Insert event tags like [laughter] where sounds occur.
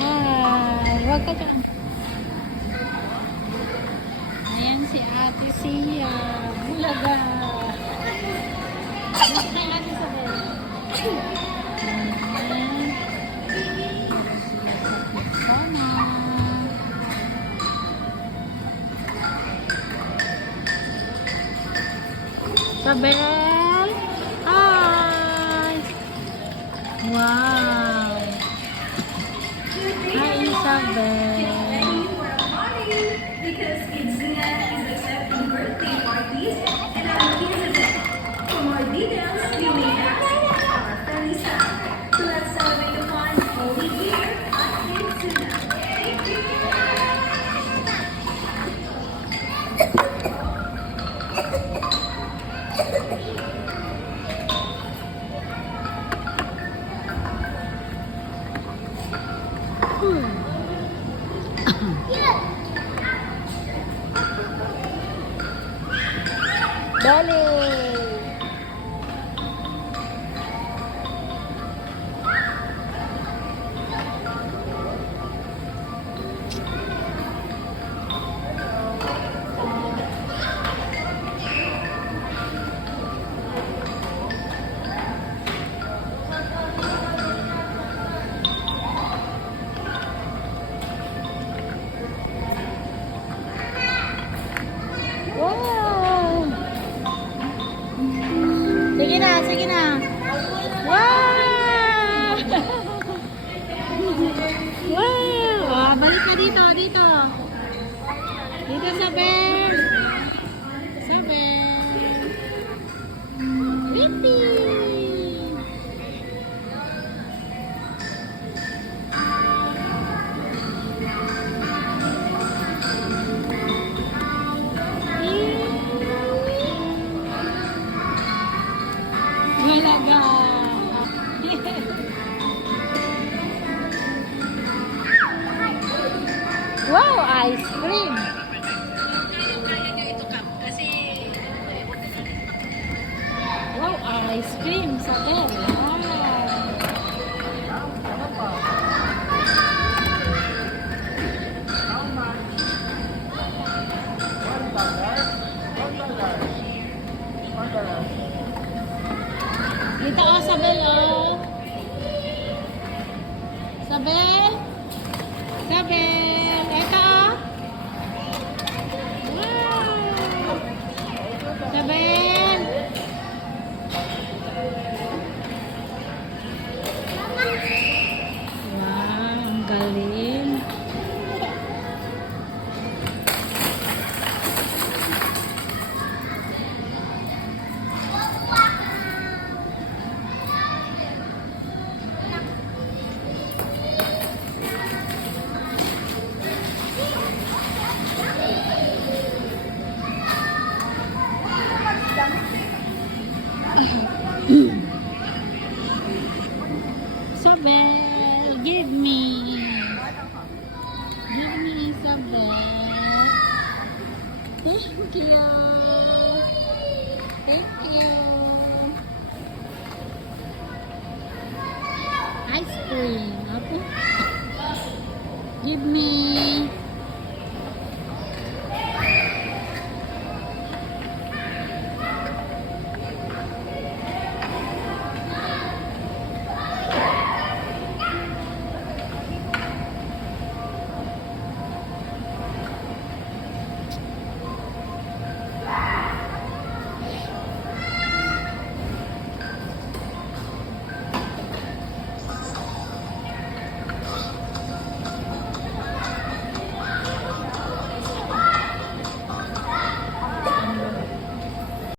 ah, wag ka dyan. Ayan si Ate Sia. Bulaga. Wow! Hi, Isabel! Dolly! Sige na, sige na. Wow! [laughs] wow! Ah, balik ka dito, dito. Dito sa bed. Malaga. wow, ice cream. Wow, ice cream sa bed. Wow. Dito oh, Sabel oh. Sabel. Isabel, give me. Give me Isabel. Thank you. Thank you. Ice cream. Apa? Give me.